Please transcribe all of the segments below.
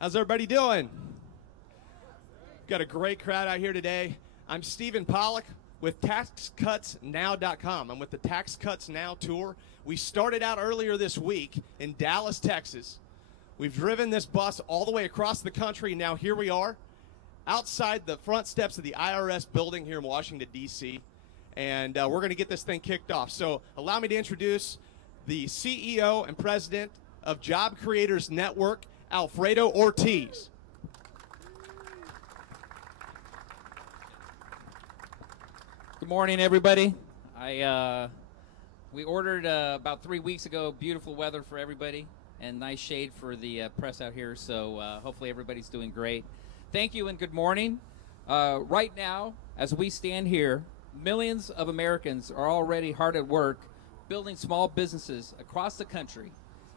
How's everybody doing? Got a great crowd out here today. I'm Stephen Pollock with TaxCutsNow.com. I'm with the Tax Cuts Now tour. We started out earlier this week in Dallas, Texas. We've driven this bus all the way across the country. Now here we are outside the front steps of the IRS building here in Washington, D.C. And we're going to get this thing kicked off. So allow me to introduce the CEO and president of Job Creators Network, Alfredo Ortiz. Good morning, everybody. We ordered about 3 weeks ago beautiful weather for everybody and nice shade for the press out here, so hopefully everybody's doing great. Thank you and good morning. Right now, as we stand here, millions of Americans are already hard at work building small businesses across the country,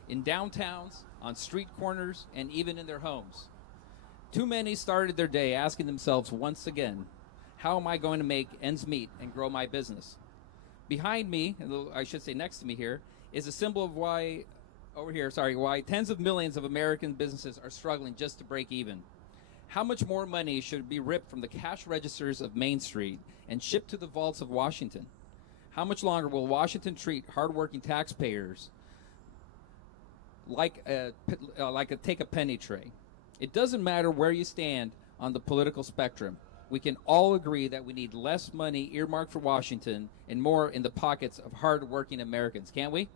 in downtowns, on street corners, and even in their homes. Too many started their day asking themselves once again, how am I going to make ends meet and grow my business? Behind me, I should say next to me here, is a symbol of why tens of millions of American businesses are struggling just to break even. How much more money should be ripped from the cash registers of Main Street and shipped to the vaults of Washington? How much longer will Washington treat hardworking taxpayers like a take a penny tray? It doesn't matter where you stand on the political spectrum. We can all agree that we need less money earmarked for Washington and more in the pockets of hard-working Americans, can't we?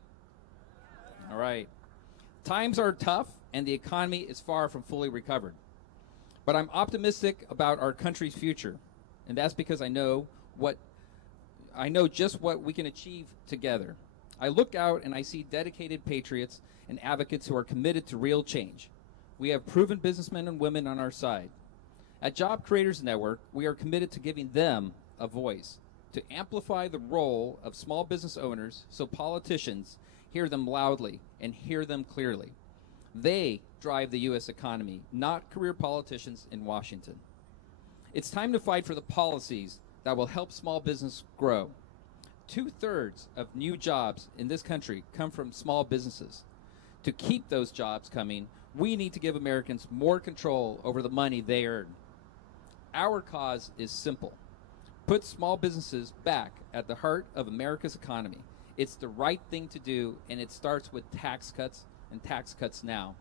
All right. Times are tough, and the economy is far from fully recovered. But I'm optimistic about our country's future, and that's because I know just what we can achieve together. I look out and I see dedicated patriots and advocates who are committed to real change. We have proven businessmen and women on our side. At Job Creators Network, we are committed to giving them a voice, to amplify the role of small business owners so politicians hear them loudly and hear them clearly. They drive the U.S. economy, not career politicians in Washington. It's time to fight for the policies that will help small business grow. 2/3 of new jobs in this country come from small businesses. To keep those jobs coming, we need to give Americans more control over the money they earn. Our cause is simple. Put small businesses back at the heart of America's economy. It's the right thing to do, and it starts with tax cuts and tax cuts now.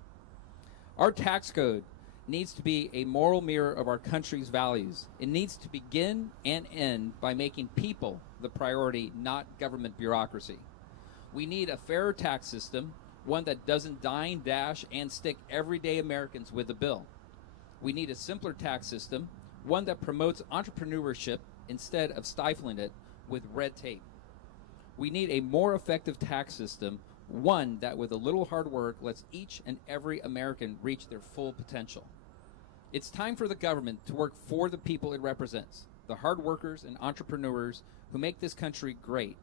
Our tax code needs to be a moral mirror of our country's values. It needs to begin and end by making people the priority, not government bureaucracy. We need a fairer tax system, one that doesn't dine, dash, and stick everyday Americans with a bill. We need a simpler tax system, one that promotes entrepreneurship instead of stifling it with red tape. We need a more effective tax system, one that with a little hard work lets each and every American reach their full potential. It's time for the government to work for the people it represents, the hard workers and entrepreneurs who make this country great.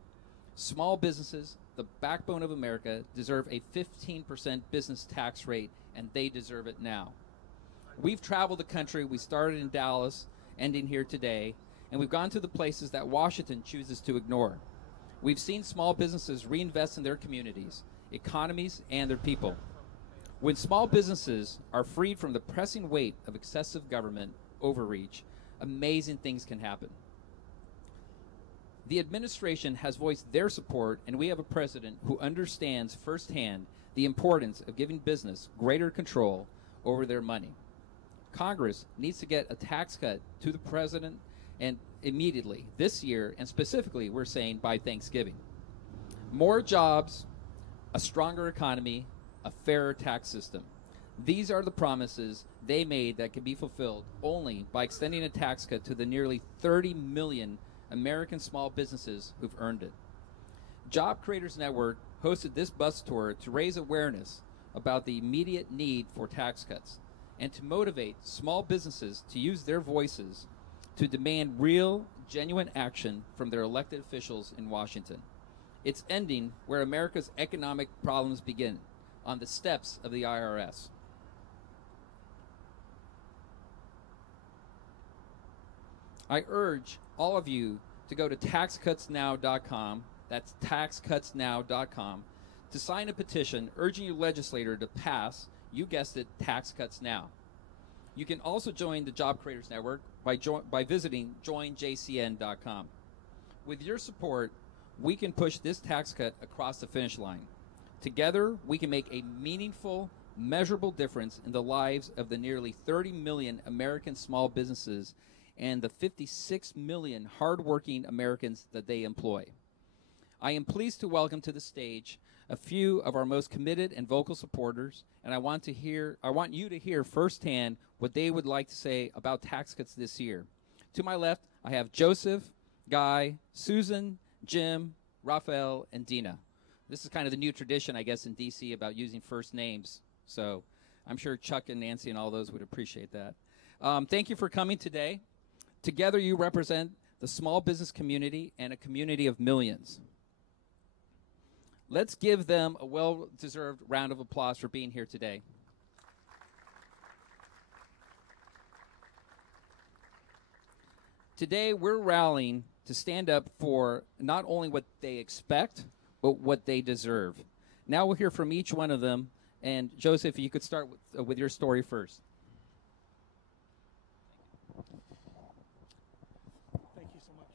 Small businesses, the backbone of America, deserve a 15% business tax rate, and they deserve it now. We've traveled the country. We started in Dallas, ending here today, and we've gone to the places that Washington chooses to ignore. We've seen small businesses reinvest in their communities, economies, and their people. When small businesses are freed from the pressing weight of excessive government overreach, amazing things can happen. The administration has voiced their support, and we have a president who understands firsthand the importance of giving business greater control over their money. Congress needs to get a tax cut to the president and immediately this year, and specifically we're saying by Thanksgiving. More jobs, a stronger economy, a fairer tax system. These are the promises they made that can be fulfilled only by extending a tax cut to the nearly 30 million American small businesses who've earned it. Job Creators Network hosted this bus tour to raise awareness about the immediate need for tax cuts and to motivate small businesses to use their voices to demand real, genuine action from their elected officials in Washington. It's ending where America's economic problems begin, on the steps of the IRS. I urge all of you to go to taxcutsnow.com, that's taxcutsnow.com, to sign a petition urging your legislator to pass, you guessed it, Tax Cuts Now. You can also join the Job Creators Network by visiting joinjcn.com. With your support, we can push this tax cut across the finish line. Together, we can make a meaningful, measurable difference in the lives of the nearly 30 million American small businesses and the 56 million hardworking Americans that they employ. I am pleased to welcome to the stage a few of our most committed and vocal supporters, and I want you to hear firsthand what they would like to say about tax cuts this year. To my left, I have Joseph, Guy, Susan, Jim, Raphael, and Dina. This is kind of the new tradition, I guess, in D.C. about using first names, so I'm sure Chuck and Nancy and all those would appreciate that. Thank you for coming today. Together, you represent the small business community and a community of millions. Let's give them a well-deserved round of applause for being here today. Today, we're rallying to stand up for not only what they expect, but what they deserve. Now we'll hear from each one of them. And Joseph, you could start with your story first. Thank you so much.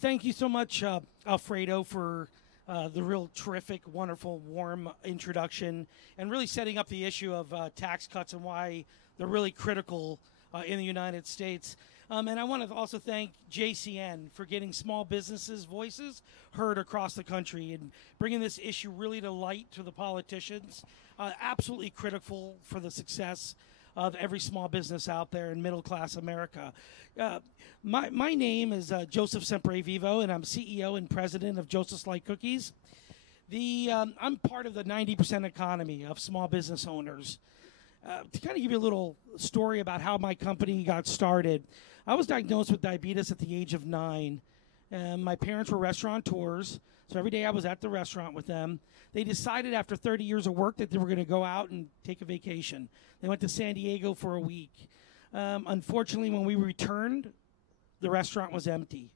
Thank you so much, Alfredo, for the real terrific, wonderful, warm introduction and really setting up the issue of tax cuts and why they're really critical in the United States. And I want to also thank JCN for getting small businesses' voices heard across the country and bringing this issue really to light to the politicians. Absolutely critical for the success of every small business out there in middle-class America. My name is Joseph Semprevivo, and I'm CEO and president of Joseph's Light Cookies. I'm part of the 90% economy of small business owners. To kind of give you a little story about how my company got started, I was diagnosed with diabetes at the age of 9. My parents were restaurateurs, so every day I was at the restaurant with them. They decided after 30 years of work that they were going to go out and take a vacation. They went to San Diego for a week. Unfortunately, when we returned, the restaurant was empty.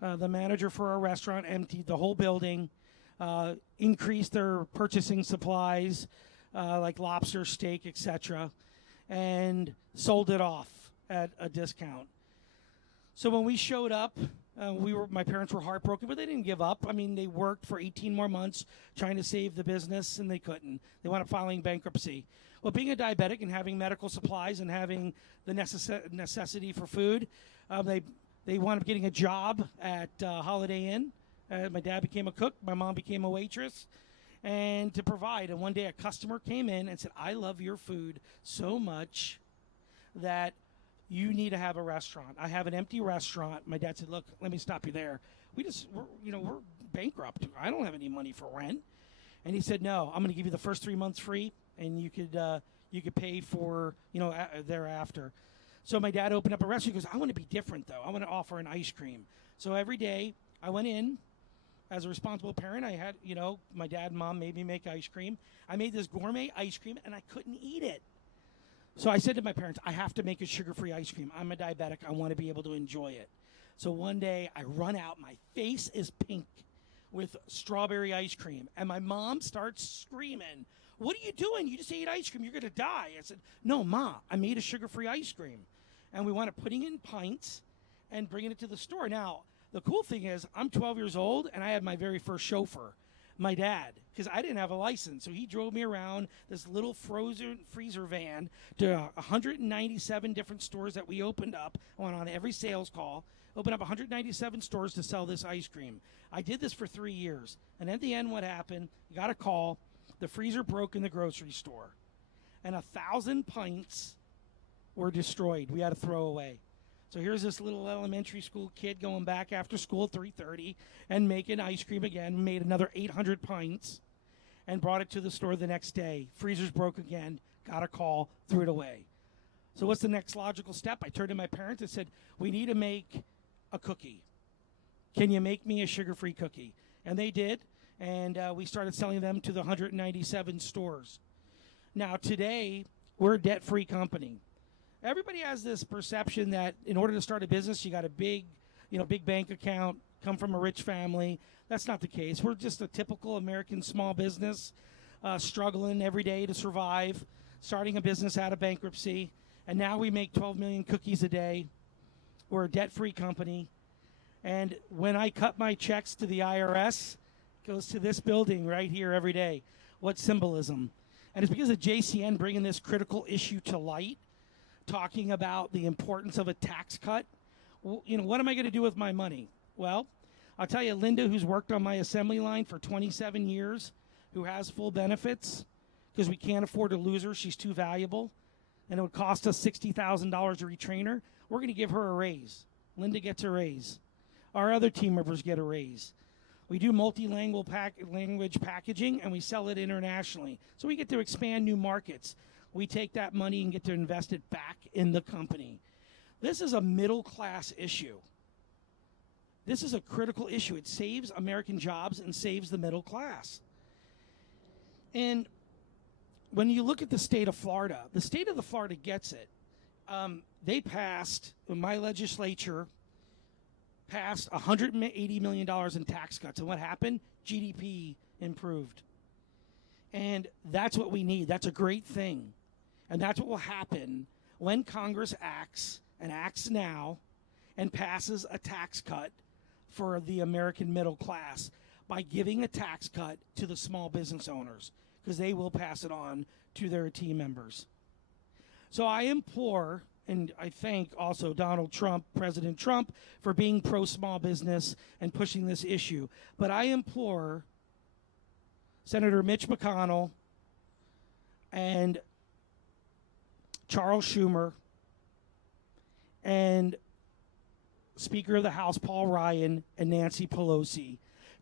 The manager for our restaurant emptied the whole building, increased their purchasing supplies, like lobster, steak, etc., and sold it off at a discount. So when we showed up, my parents were heartbroken, but they didn't give up. I mean, they worked for 18 more months trying to save the business, and they couldn't. They wound up filing bankruptcy. Well, being a diabetic and having medical supplies and having the necessity for food, they wound up getting a job at Holiday Inn. My dad became a cook. My mom became a waitress. And to provide. And one day a customer came in and said, I love your food so much that you need to have a restaurant. I have an empty restaurant. My dad said, look, let me stop you there. We're bankrupt. I don't have any money for rent. And he said, no, I'm going to give you the first 3 months free, and you could pay for, thereafter. So my dad opened up a restaurant. He goes, I want to be different, though. I want to offer an ice cream. So every day I went in. As a responsible parent, I had, my dad and mom made me make ice cream. I made this gourmet ice cream, and I couldn't eat it. So I said to my parents, I have to make a sugar-free ice cream. I'm a diabetic. I want to be able to enjoy it. So one day, I run out. My face is pink with strawberry ice cream. And my mom starts screaming, what are you doing? You just ate ice cream. You're going to die. I said, no, Ma, I made a sugar-free ice cream. And we wound up putting in pints and bringing it to the store. Now, the cool thing is, I'm 12 years old, and I had my very first chauffeur, my dad, because I didn't have a license. So he drove me around this little frozen freezer van to 197 different stores that we opened up. I went on every sales call, opened up 197 stores to sell this ice cream. I did this for 3 years. And at the end, what happened, got a call, the freezer broke in the grocery store, and 1,000 pints were destroyed. We had to throw away. So here's this little elementary school kid going back after school at 3:30 and making ice cream again. Made another 800 pints and brought it to the store the next day. Freezers broke again. Got a call. Threw it away. So what's the next logical step? I turned to my parents and said, we need to make a cookie. Can you make me a sugar-free cookie? And they did. And we started selling them to the 197 stores. Now today, we're a debt-free company. Everybody has this perception that in order to start a business, you got a big bank account, come from a rich family. That's not the case. We're just a typical American small business, struggling every day to survive, starting a business out of bankruptcy, and now we make 12 million cookies a day. We're a debt-free company. And when I cut my checks to the IRS, it goes to this building right here every day. What symbolism. And it's because of JCN bringing this critical issue to light, talking about the importance of a tax cut. What am I going to do with my money? Well, I'll tell you, Linda, who's worked on my assembly line for 27 years, who has full benefits, because we can't afford to lose her. She's too valuable. And it would cost us $60,000 to retrain her. We're going to give her a raise. Linda gets a raise. Our other team members get a raise. We do multi-language packaging, and we sell it internationally. So we get to expand new markets. We take that money and get to invest it back in the company. This is a middle-class issue. This is a critical issue. It saves American jobs and saves the middle class. And when you look at the state of Florida gets it. They passed, my legislature passed $180 million in tax cuts. And what happened? GDP improved. And that's what we need. That's a great thing. And that's what will happen when Congress acts, and acts now, and passes a tax cut for the American middle class by giving a tax cut to the small business owners, because they will pass it on to their team members. So I implore, and I thank also Donald Trump, President Trump, for being pro-small business and pushing this issue. But I implore Senator Mitch McConnell and Charles Schumer and Speaker of the House Paul Ryan and Nancy Pelosi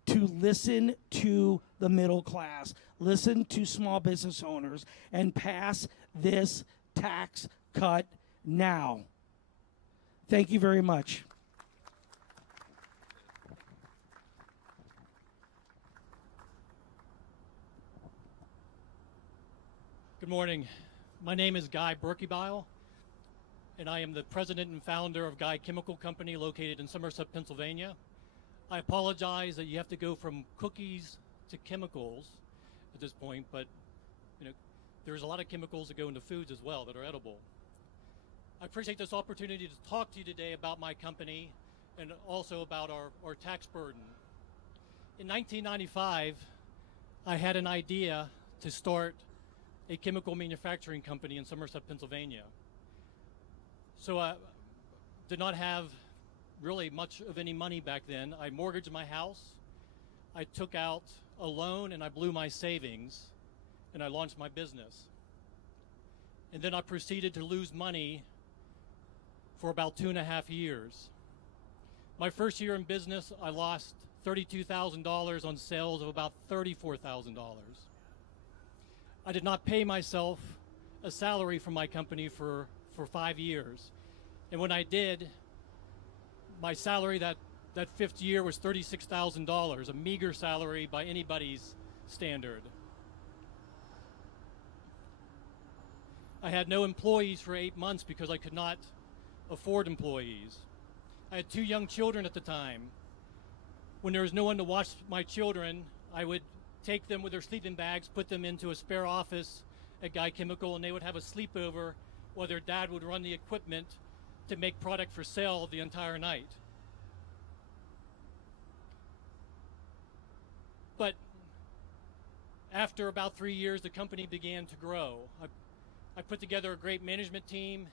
to listen to the middle class, listen to small business owners, and pass this tax cut now. Thank you very much. Good morning. My name is Guy Berkebile, and I am the president and founder of Guy Chemical Company located in Somerset, Pennsylvania. I apologize that you have to go from cookies to chemicals at this point, but there's a lot of chemicals that go into foods as well that are edible. I appreciate this opportunity to talk to you today about my company and also about our tax burden. In 1995, I had an idea to start a chemical manufacturing company in Somerset, Pennsylvania. So I did not have really much of any money back then. I mortgaged my house, I took out a loan, and I blew my savings, and I launched my business. And then I proceeded to lose money for about 2.5 years. My first year in business, I lost $32,000 on sales of about $34,000. I did not pay myself a salary from my company for 5 years. And when I did, my salary that fifth year was $36,000, a meager salary by anybody's standard. I had no employees for 8 months because I could not afford employees. I had 2 young children at the time. When there was no one to watch my children, I would take them with their sleeping bags, put them into a spare office at Guy Chemical, and they would have a sleepover while their dad would run the equipment to make product for sale the entire night. But after about 3 years, the company began to grow. I put together a great management team,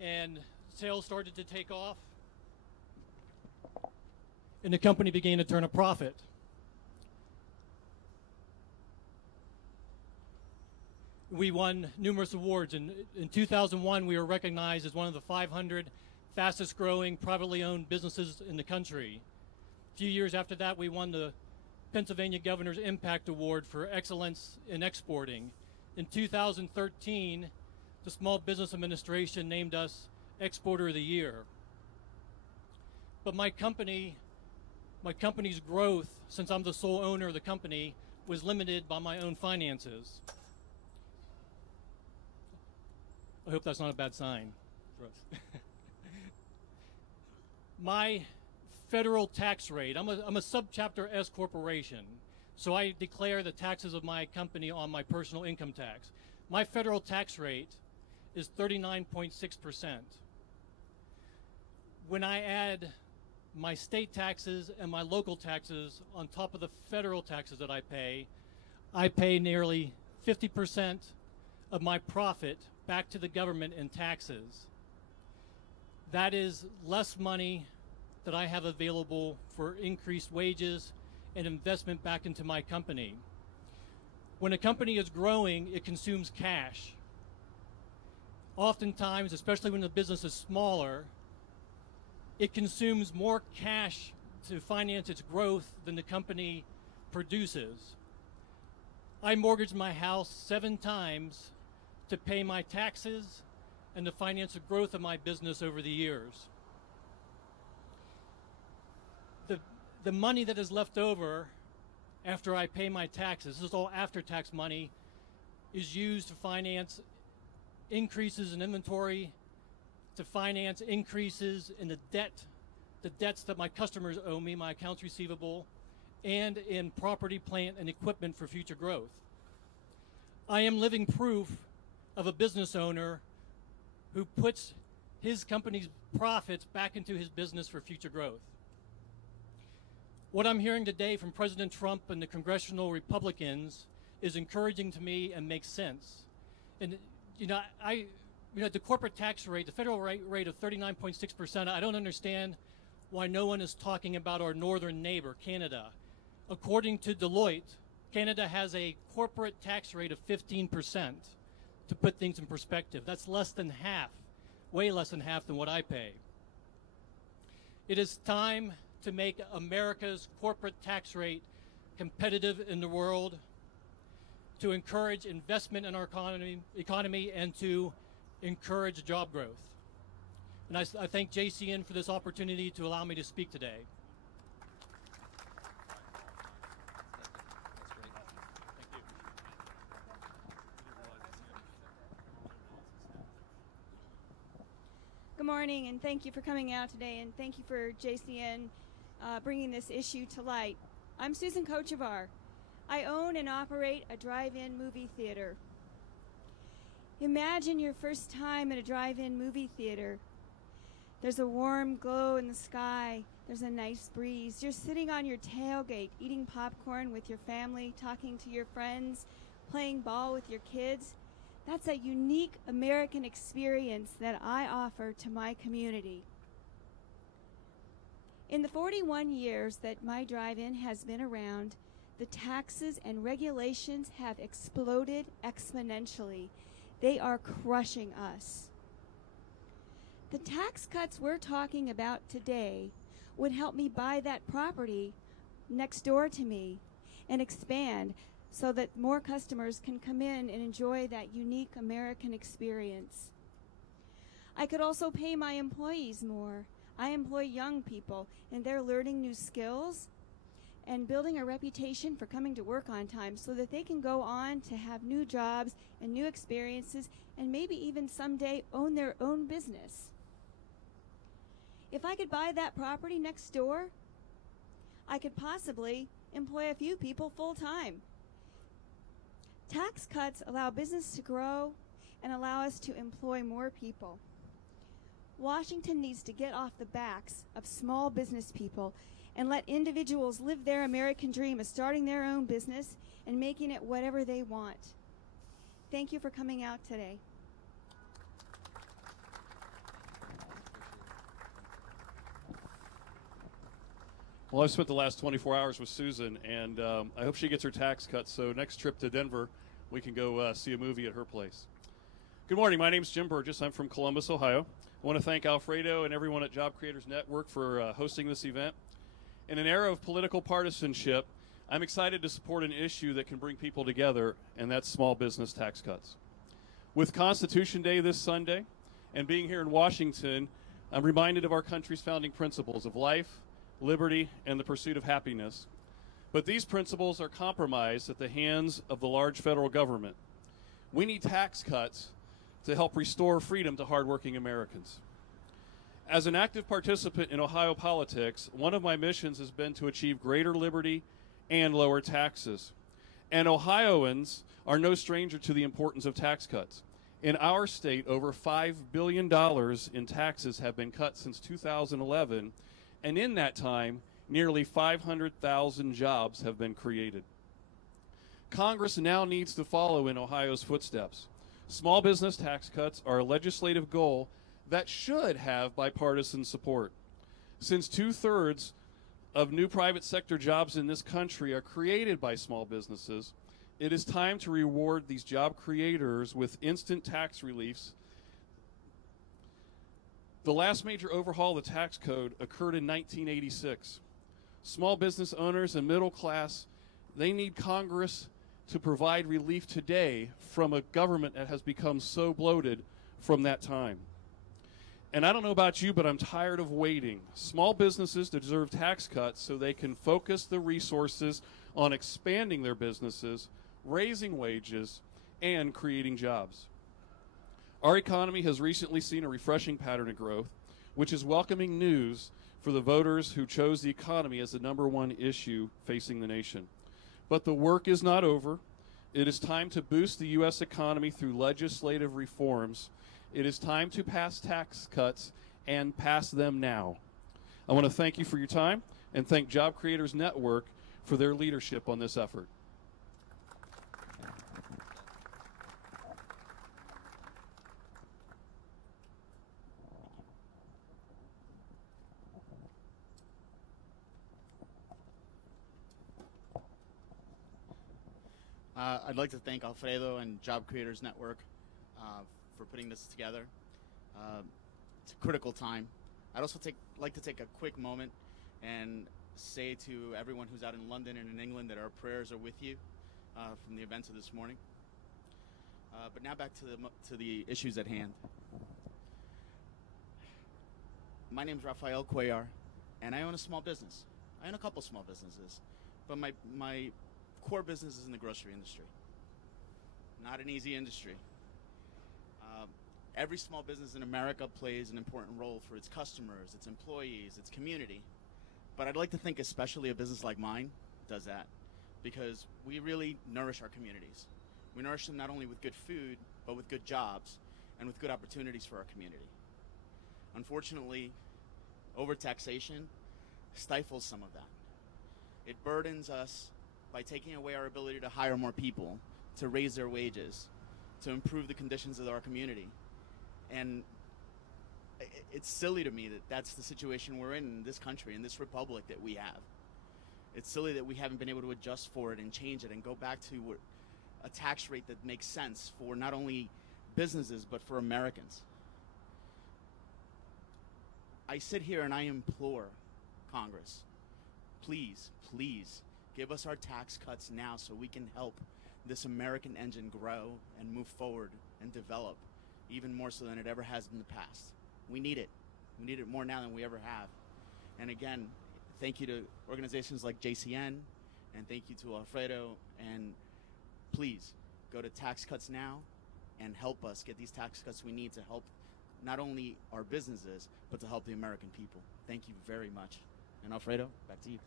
and sales started to take off, and the company began to turn a profit. We won numerous awards. In 2001, we were recognized as one of the 500 fastest growing privately owned businesses in the country. A few years after that, we won the Pennsylvania Governor's Impact Award for excellence in exporting. In 2013, the Small Business Administration named us Exporter of the Year. But my company's growth, since I'm the sole owner of the company, was limited by my own finances. I hope that's not a bad sign for us. My federal tax rate. I'm a subchapter S corporation, so I declare the taxes of my company on my personal income tax. My federal tax rate is 39.6%. When I add my state taxes and my local taxes on top of the federal taxes that I pay nearly 50% of my profit back to the government in taxes. That is less money that I have available for increased wages and investment back into my company. When a company is growing, it consumes cash. Oftentimes, especially when the business is smaller, it consumes more cash to finance its growth than the company produces. I mortgaged my house 7 times to pay my taxes and to finance the growth of my business over the years. The money that is left over after I pay my taxes, this is all after-tax money, is used to finance increases in inventory, to finance increases in the debts that my customers owe me, my accounts receivable, and in property, plant, and equipment for future growth. I am living proof of a business owner who puts his company's profits back into his business for future growth. What I'm hearing today from President Trump and the congressional Republicans is encouraging to me and makes sense. And the corporate tax rate, the federal rate of 39.6%, I don't understand why no one is talking about our northern neighbor, Canada. According to Deloitte, Canada has a corporate tax rate of 15%. To put things in perspective, that's less than half, way less than half than what I pay. It is time to make America's corporate tax rate competitive in the world, to encourage investment in our economy and to encourage job growth. And I thank JCN for this opportunity to allow me to speak today. Good morning, and thank you for coming out today, and thank you for JCN bringing this issue to light. I'm Susan Kochevar. I own and operate a drive-in movie theater. Imagine your first time at a drive-in movie theater. There's a warm glow in the sky. There's a nice breeze. You're sitting on your tailgate, eating popcorn with your family, talking to your friends, playing ball with your kids. That's a unique American experience that I offer to my community. In the 41 years that my drive-in has been around, the taxes and regulations have exploded exponentially. They are crushing us. The tax cuts we're talking about today would help me buy that property next door to me and expand so that more customers can come in and enjoy that unique American experience. I could also pay my employees more. I employ young people, and they're learning new skills and building a reputation for coming to work on time so that they can go on to have new jobs and new experiences and maybe even someday own their own business. If I could buy that property next door, I could possibly employ a few people full-time. Tax cuts allow business to grow and allow us to employ more people. Washington needs to get off the backs of small business people and let individuals live their American dream of starting their own business and making it whatever they want. Thank you for coming out today. Well, I've spent the last 24 hours with Susan, and I hope she gets her tax cut, so next trip to Denver, we can go see a movie at her place. Good morning. My name is Jim Burgess. I'm from Columbus, Ohio. I want to thank Alfredo and everyone at Job Creators Network for hosting this event. In an era of political partisanship, I'm excited to support an issue that can bring people together, and that's small business tax cuts. With Constitution Day this Sunday, and being here in Washington, I'm reminded of our country's founding principles of life, liberty, and the pursuit of happiness. But these principles are compromised at the hands of the large federal government. We need tax cuts to help restore freedom to hardworking Americans. As an active participant in Ohio politics, one of my missions has been to achieve greater liberty and lower taxes. And Ohioans are no stranger to the importance of tax cuts. In our state, over $5 billion in taxes have been cut since 2011, and in that time, nearly 500,000 jobs have been created. Congress now needs to follow in Ohio's footsteps. Small business tax cuts are a legislative goal that should have bipartisan support. Since 2/3 of new private sector jobs in this country are created by small businesses, it is time to reward these job creators with instant tax reliefs. The last major overhaul of the tax code occurred in 1986. Small business owners and middle class, they need Congress to provide relief today from a government that has become so bloated from that time. And I don't know about you, but I'm tired of waiting. Small businesses deserve tax cuts so they can focus the resources on expanding their businesses, raising wages, and creating jobs. Our economy has recently seen a refreshing pattern of growth, which is welcoming news for the voters who chose the economy as the #1 issue facing the nation. But the work is not over. It is time to boost the U.S. economy through legislative reforms. It is time to pass tax cuts and pass them now. I want to thank you for your time and thank Job Creators Network for their leadership on this effort. I'd like to thank Alfredo and Job Creators Network for putting this together. It's a critical time. I'd also like to take a quick moment and say to everyone who's out in London and in England that our prayers are with you from the events of this morning. But now back to the issues at hand. My name is Rafael Cuellar, and I own a small business. I own a couple small businesses, but my core business is in the grocery industry. Not an easy industry. Every small business in America plays an important role for its customers, its employees, its community. But I'd like to think especially a business like mine does that, because we really nourish our communities. We nourish them not only with good food, but with good jobs and with good opportunities for our community. Unfortunately, overtaxation stifles some of that. It burdens us by taking away our ability to hire more people, to raise their wages, to improve the conditions of our community. And it's silly to me that that's the situation we're in this country, in this republic that we have. It's silly that we haven't been able to adjust for it and change it and go back to a tax rate that makes sense for not only businesses but for Americans. I sit here and I implore Congress, please, please give us our tax cuts now so we can help this American engine grow and move forward and develop even more so than it ever has in the past. We need it. We need it more now than we ever have. And again, thank you to organizations like JCN, and thank you to Alfredo, and please go to Tax Cuts Now and help us get these tax cuts we need to help not only our businesses, but to help the American people. Thank you very much. And Alfredo, back to you.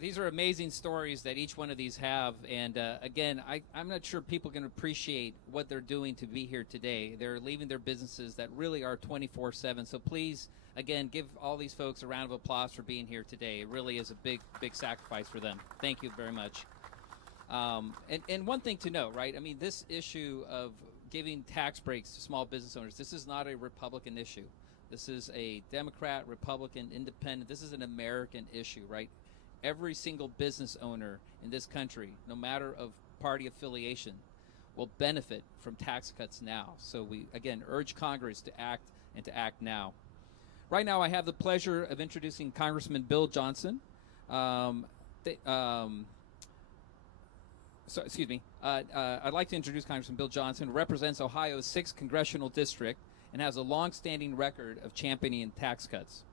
These are amazing stories that each one of these have, and again, I'm not sure people can appreciate what they're doing to be here today. They're leaving their businesses that really are 24/7, so please, again, give all these folks a round of applause for being here today. It really is a big, big sacrifice for them. Thank you very much. And one thing to note, right, I mean, this issue of giving tax breaks to small business owners, this is not a Republican issue. This is a Democrat, Republican, Independent, this is an American issue, right? Every single business owner in this country, no matter of party affiliation, will benefit from tax cuts now. So we, again, urge Congress to act and to act now. Right now, I have the pleasure of introducing Congressman Bill Johnson. I'd like to introduce Congressman Bill Johnson, who represents Ohio's 6th Congressional District and has a long-standing record of championing tax cuts.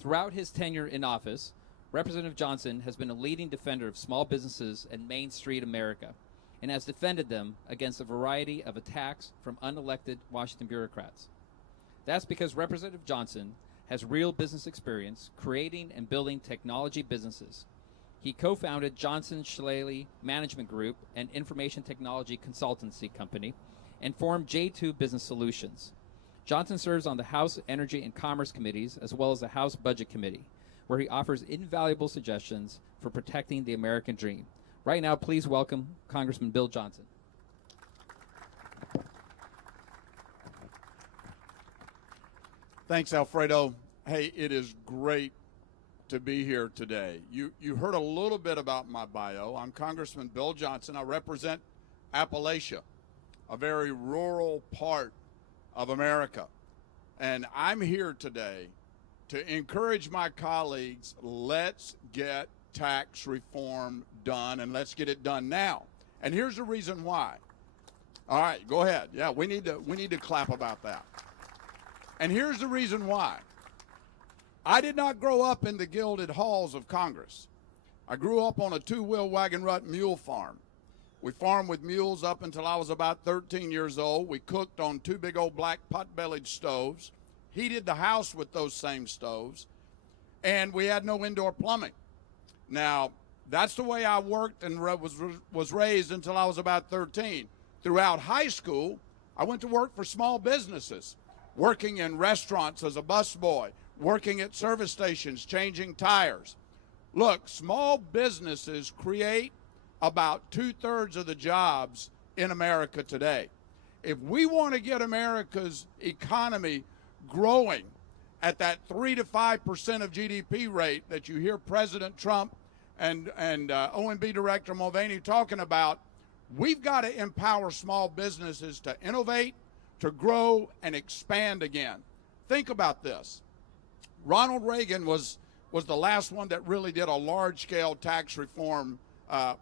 Throughout his tenure in office, Representative Johnson has been a leading defender of small businesses and Main Street America and has defended them against a variety of attacks from unelected Washington bureaucrats. That's because Representative Johnson has real business experience creating and building technology businesses. He co-founded Johnson Shillelagh Management Group, an information technology consultancy company, and formed J2 Business Solutions. Johnson serves on the House Energy and Commerce Committees as well as the House Budget Committee, where he offers invaluable suggestions for protecting the American dream. Right now, please welcome Congressman Bill Johnson. Thanks, Alfredo. Hey, it is great to be here today. You heard a little bit about my bio. I'm Congressman Bill Johnson. I represent Appalachia, a very rural part of America. And I'm here today to encourage my colleagues, let's get tax reform done, and let's get it done now. And here's the reason why. All right, go ahead. Yeah, we need to clap about that. And here's the reason why. I did not grow up in the gilded halls of Congress. I grew up on a two-wheel wagon rut mule farm. We farmed with mules up until I was about 13 years old. We cooked on two big old black pot-bellied stoves, heated the house with those same stoves, and we had no indoor plumbing. Now, that's the way I worked and was raised until I was about 13. Throughout high school, I went to work for small businesses, working in restaurants as a busboy, working at service stations, changing tires. Look, small businesses create about 2/3 of the jobs in America today. If we want to get America's economy growing at that 3 to 5% of GDP rate that you hear President Trump and OMB Director Mulvaney talking about, we've got to empower small businesses to innovate, to grow, and expand again. Think about this. Ronald Reagan was the last one that really did a large-scale tax reform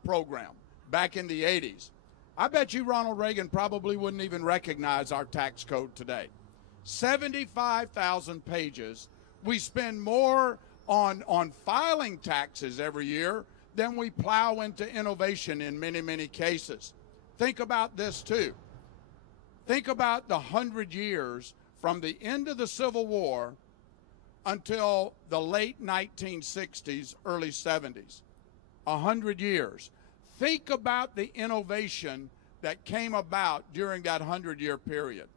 program back in the 80s. I bet you Ronald Reagan probably wouldn't even recognize our tax code today. 75,000 pages. We spend more on filing taxes every year than we plow into innovation in many, many cases. Think about this, too. Think about the 100 years from the end of the Civil War until the late 1960s, early 70s. 100 years. Think about the innovation that came about during that 100-year period.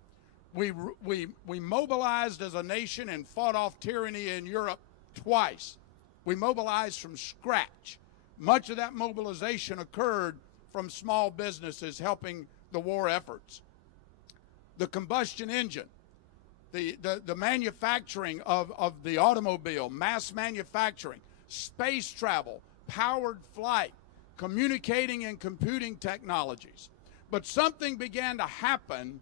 We mobilized as a nation and fought off tyranny in Europe twice. We mobilized from scratch. Much of that mobilization occurred from small businesses helping the war efforts. The combustion engine, the manufacturing of the automobile, mass manufacturing, space travel, powered flight, communicating and computing technologies. But something began to happen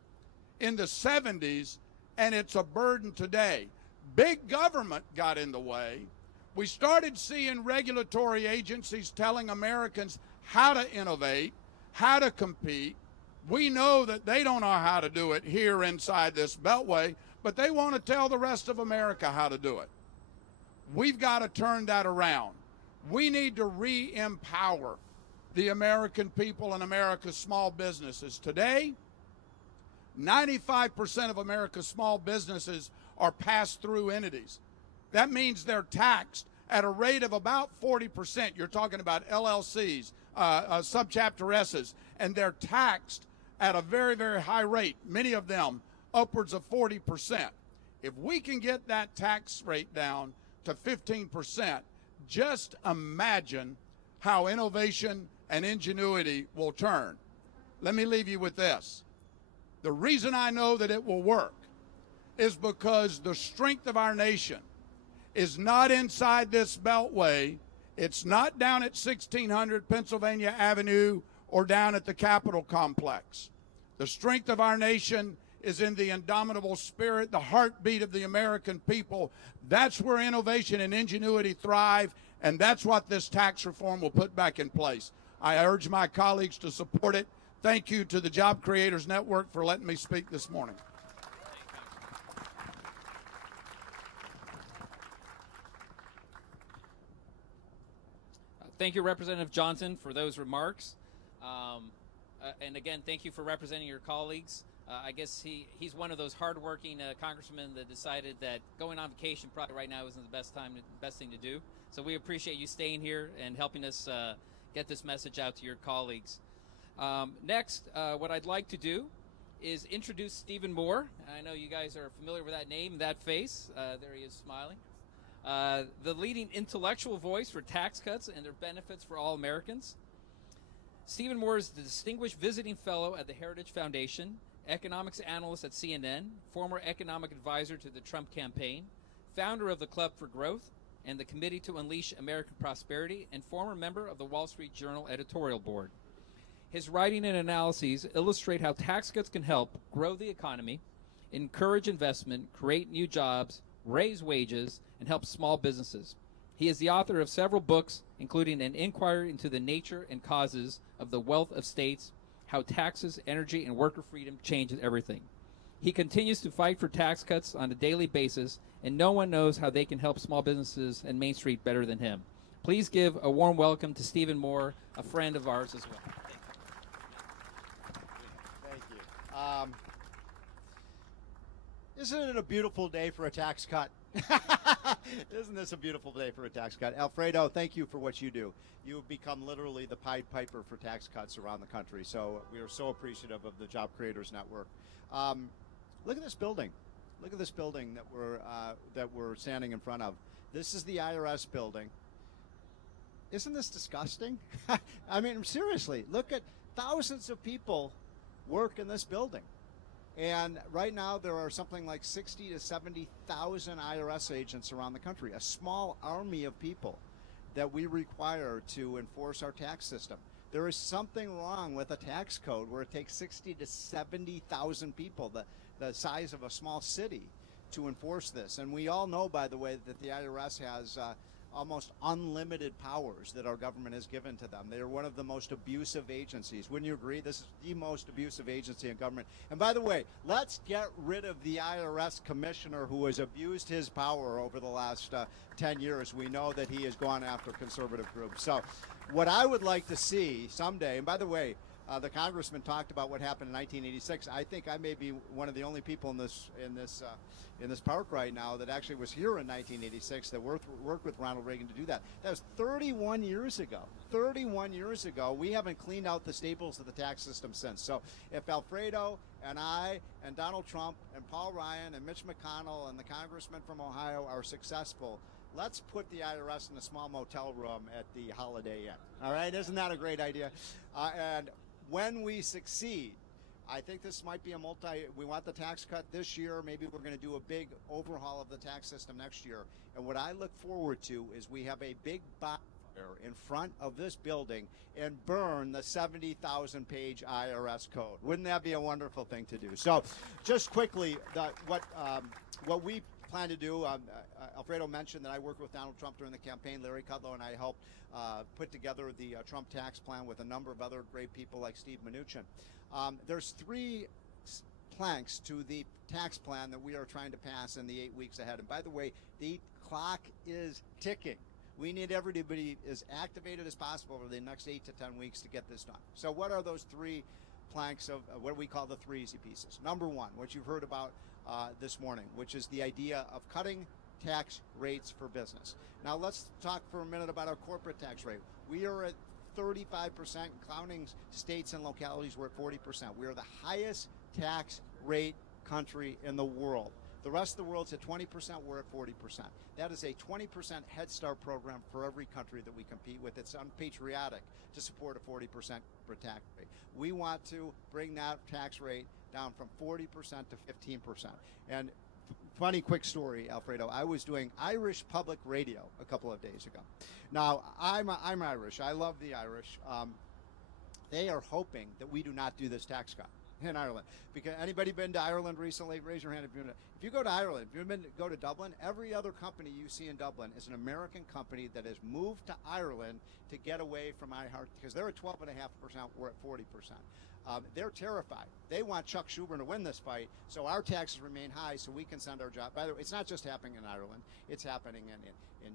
in the 70s, and it's a burden today. Big government got in the way. We started seeing regulatory agencies telling Americans how to innovate, how to compete. We know that they don't know how to do it here inside this beltway, but they want to tell the rest of America how to do it. We've got to turn that around. We need to re-empower the American people and America's small businesses. Today, 95% of America's small businesses are pass-through entities. That means they're taxed at a rate of about 40%. You're talking about LLCs, subchapter S's, and they're taxed at a very, very high rate, many of them upwards of 40%. If we can get that tax rate down to 15%, just imagine how innovation and ingenuity will turn. Let me leave you with this. The reason I know that it will work is because the strength of our nation is not inside this beltway. It's not down at 1600 Pennsylvania Avenue or down at the Capitol complex. The strength of our nation is in the indomitable spirit, the heartbeat of the American people. That's where innovation and ingenuity thrive, and that's what this tax reform will put back in place. I urge my colleagues to support it. Thank you to the Job Creators Network for letting me speak this morning. thank you, Representative Johnson, for those remarks. And again, thank you for representing your colleagues. I guess he's one of those hardworking congressmen that decided that going on vacation probably right now isn't the best thing to do. So we appreciate you staying here and helping us get this message out to your colleagues. Next, what I'd like to do is introduce Stephen Moore. I know you guys are familiar with that name, that face. There he is smiling. The leading intellectual voice for tax cuts and their benefits for all Americans. Stephen Moore is the Distinguished Visiting Fellow at the Heritage Foundation, economics analyst at CNN, former economic advisor to the Trump campaign, founder of the Club for Growth and the Committee to Unleash American Prosperity, and former member of the Wall Street Journal editorial board. His writing and analyses illustrate how tax cuts can help grow the economy, encourage investment, create new jobs, raise wages, and help small businesses. He is the author of several books, including An Inquiry into the Nature and Causes of the Wealth of States, How Taxes, Energy, and Worker Freedom Changes Everything. He continues to fight for tax cuts on a daily basis, and no one knows how they can help small businesses and Main Street better than him. Please give a warm welcome to Stephen Moore, a friend of ours as well. Thank you. Isn't it a beautiful day for a tax cut? Isn't this a beautiful day for a tax cut? Alfredo, thank you for what you do. You have become literally the Pied Piper for tax cuts around the country. So we are so appreciative of the Job Creators Network. Look at this building. Look at this building that we're standing in front of. This is the IRS building. Isn't this disgusting? I mean, seriously, look at thousands of people work in this building. And right now there are something like 60 to 70,000 IRS agents around the country, a small army of people that we require to enforce our tax system. There is something wrong with a tax code where it takes 60 to 70,000 people, the size of a small city, to enforce this. And we all know, by the way, that the IRS has almost unlimited powers that our government has given to them. They are one of the most abusive agencies. Wouldn't you agree? This is the most abusive agency in government. And by the way, let's get rid of the IRS commissioner who has abused his power over the last 10 years. We know that he has gone after conservative groups. So what I would like to see someday, and by the way, the congressman talked about what happened in 1986. I think I may be one of the only people in this park right now that actually was here in 1986 that worked with Ronald Reagan to do that. That was 31 years ago. 31 years ago. We haven't cleaned out the staples of the tax system since. So if Alfredo and I and Donald Trump and Paul Ryan and Mitch McConnell and the congressman from Ohio are successful, let's put the IRS in a small motel room at the Holiday Inn. All right? Isn't that a great idea? And when we succeed, I think this might be we want the tax cut this year. Maybe we're going to do a big overhaul of the tax system next year. And what I look forward to is we have a big bonfire in front of this building and burn the 70,000 page IRS code. Wouldn't that be a wonderful thing to do? So just quickly, what we plan to do, Alfredo mentioned that I worked with Donald Trump during the campaign. Larry Kudlow and I helped put together the Trump tax plan with a number of other great people like Steve Mnuchin. There's 3 planks to the tax plan that we are trying to pass in the 8 weeks ahead. And by the way, the clock is ticking. We need everybody as activated as possible over the next 8 to 10 weeks to get this done. So what are those 3 planks of what we call the 3 easy pieces? Number 1, what you've heard about this morning, which is the idea of cutting tax rates for business. Now let's talk for a minute about our corporate tax rate. We are at 35%, counting states and localities, we're at 40%. We are the highest tax rate country in the world. The rest of the world's at 20%, we're at 40%. That is a 20% Head Start program for every country that we compete with. It's unpatriotic to support a 40% for tax rate. We want to bring that tax rate down from 40% to 15%. And funny quick story, Alfredo. I was doing Irish public radio a couple of days ago. Now, I'm Irish. I love the Irish. They are hoping that we do not do this tax cut in Ireland. Because anybody been to Ireland recently? Raise your hand if If you go to Ireland, if you go to Dublin, every other company you see in Dublin is an American company that has moved to Ireland to get away from IRS, because they're at 12.5%, we're at 40%. They're terrified. They want Chuck Schumer to win this fight, so our taxes remain high so we can send our job. By the way, it's not just happening in Ireland. It's happening in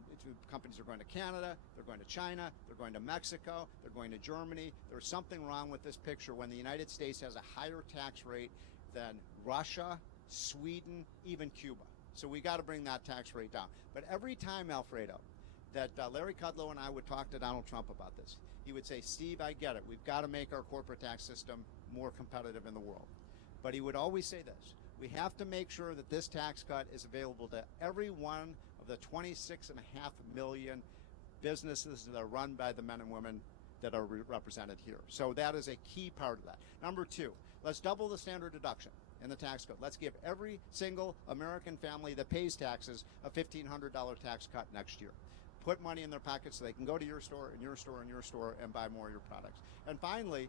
companies are going to Canada, they're going to China, they're going to Mexico, they're going to Germany. There's something wrong with this picture when the United States has a higher tax rate than Russia, Sweden, even Cuba. So we got to bring that tax rate down. But every time, Alfredo, that Larry Kudlow and I would talk to Donald Trump about this, he would say, Steve, I get it. We've got to make our corporate tax system more competitive in the world. But he would always say this: we have to make sure that this tax cut is available to every one of the 26.5 million businesses that are run by the men and women that are represented here. So that is a key part of that. Number two, let's double the standard deduction in the tax code. Let's give every single American family that pays taxes a $1,500 tax cut next year. Put money in their pockets so they can go to your store and your store and your store and buy more of your products. And finally,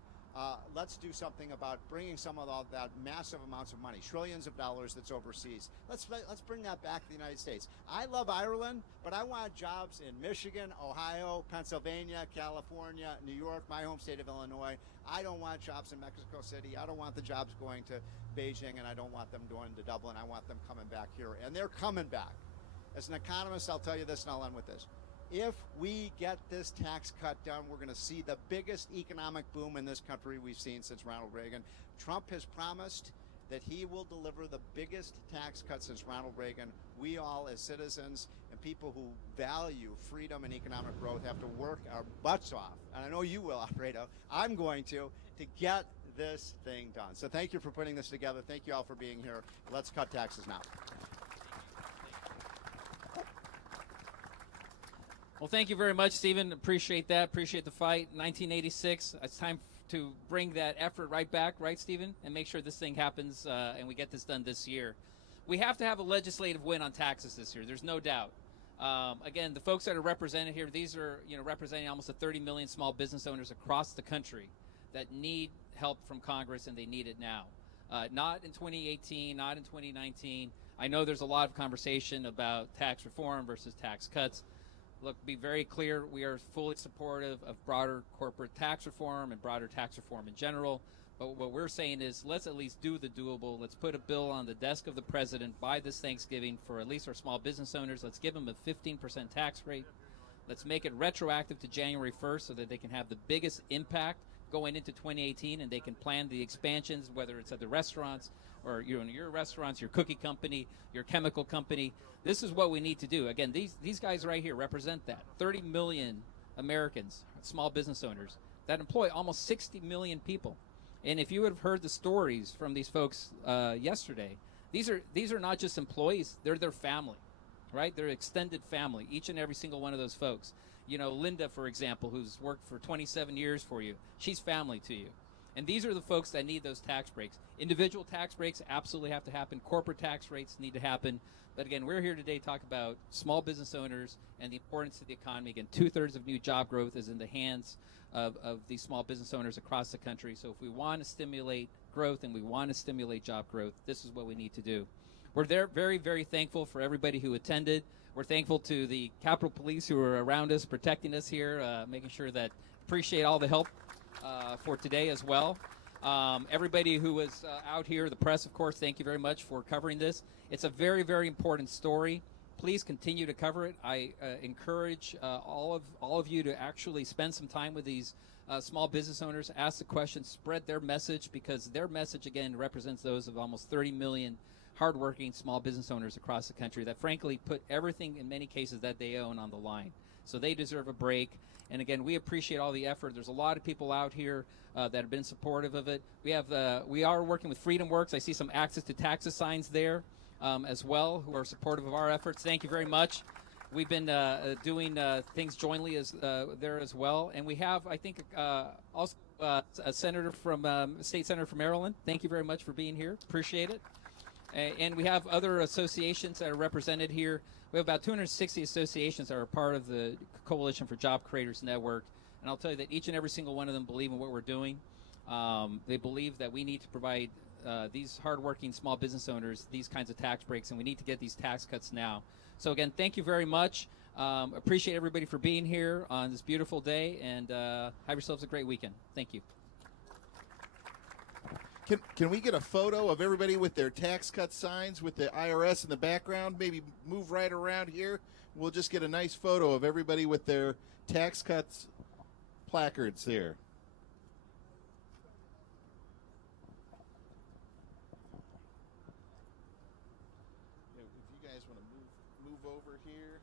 let's do something about bringing some of all that massive amounts of money, trillions of dollars that's overseas. Let's bring that back to the United States. I love Ireland, but I want jobs in Michigan, Ohio, Pennsylvania, California, New York, my home state of Illinois. I don't want jobs in Mexico City. I don't want the jobs going to Beijing, and I don't want them going to Dublin. I want them coming back here, and they're coming back. As an economist, I'll tell you this, and I'll end with this. If we get this tax cut done, we're going to see the biggest economic boom in this country we've seen since Ronald Reagan. Trump has promised that he will deliver the biggest tax cut since Ronald Reagan. We all, as citizens and people who value freedom and economic growth, have to work our butts off. And I know you will, Alfredo. I'm going to get this thing done. So thank you for putting this together. Thank you all for being here. Let's cut taxes now. Well, thank you very much, Stephen. Appreciate that. Appreciate the fight. 1986. It's time to bring that effort right back, right, Stephen? And make sure this thing happens and we get this done this year. We have to have a legislative win on taxes this year. There's no doubt. Again, the folks that are represented here, these are representing almost 30 million small business owners across the country that need help from Congress, and they need it now. Not in 2018, not in 2019. I know there's a lot of conversation about tax reform versus tax cuts. Look, be very clear, we are fully supportive of broader corporate tax reform and broader tax reform in general. But what we're saying is let's at least do the doable. Let's put a bill on the desk of the president by this Thanksgiving for at least our small business owners. Let's give them a 15% tax rate. Let's make it retroactive to January 1st so that they can have the biggest impact going into 2018, and they can plan the expansions, whether it's at the restaurants or your restaurants, your cookie company, your chemical company. This is what we need to do. Again, these guys right here represent that. 30 million Americans, small business owners, that employ almost 60 million people. And if you would have heard the stories from these folks yesterday, these are not just employees, they're their family, right? They're extended family, each and every single one of those folks. Linda, for example, who's worked for 27 years for you, she's family to you. And these are the folks that need those tax breaks. Individual tax breaks absolutely have to happen. Corporate tax rates need to happen. But again, we're here today to talk about small business owners and the importance to the economy. Again, 2/3 of new job growth is in the hands of these small business owners across the country. So if we want to stimulate growth and we want to stimulate job growth, this is what we need to do. We're very, very thankful for everybody who attended. We're thankful to the Capitol Police who are around us, protecting us here, making sure that appreciate all the help for today as well. Everybody who was out here, the press, of course, thank you very much for covering this. It's a very, very important story. Please continue to cover it. I encourage all of you to actually spend some time with these small business owners, ask the questions, spread their message, because their message, again, represents those of almost 30 million hardworking small business owners across the country that frankly put everything in many cases that they own on the line. So they deserve a break. And again, we appreciate all the effort. There's a lot of people out here that have been supportive of it. We are working with Freedom Works. I see some access to taxes signs there as well, who are supportive of our efforts. Thank you very much. We've been doing things jointly there as well. And we have, I think, also a senator from state senator from Maryland. Thank you very much for being here. Appreciate it. And we have other associations that are represented here. We have about 260 associations that are part of the Coalition for Job Creators Network. And I'll tell you that each and every single one of them believe in what we're doing. They believe that we need to provide these hardworking small business owners these kinds of tax breaks, and we need to get these tax cuts now. So again, thank you very much. Appreciate everybody for being here on this beautiful day, and have yourselves a great weekend. Thank you. Can we get a photo of everybody with their tax cut signs with the IRS in the background? Maybe move right around here. We'll just get a nice photo of everybody with their tax cuts placards there. If you guys want to move over here.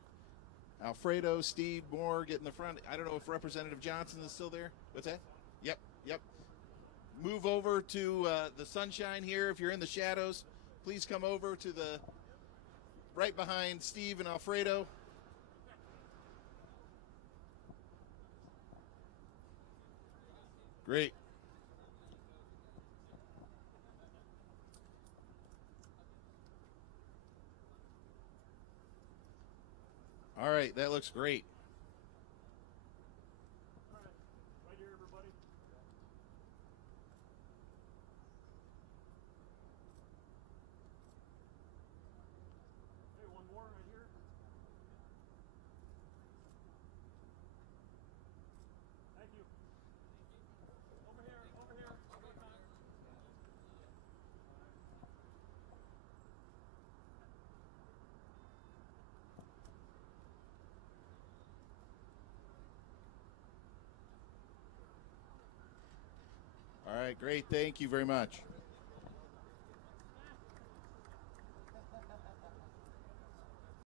Alfredo, Steve, Moore, get in the front. I don't know if Representative Johnson is still there. What's that? Yep. Move over to the sunshine here. If you're in the shadows, please come over to the right behind Steve and Alfredo. Great. All right, that looks great. Right here, everybody. Hey, one more right here. Thank you. Over here, over here. All right, great. Thank you very much.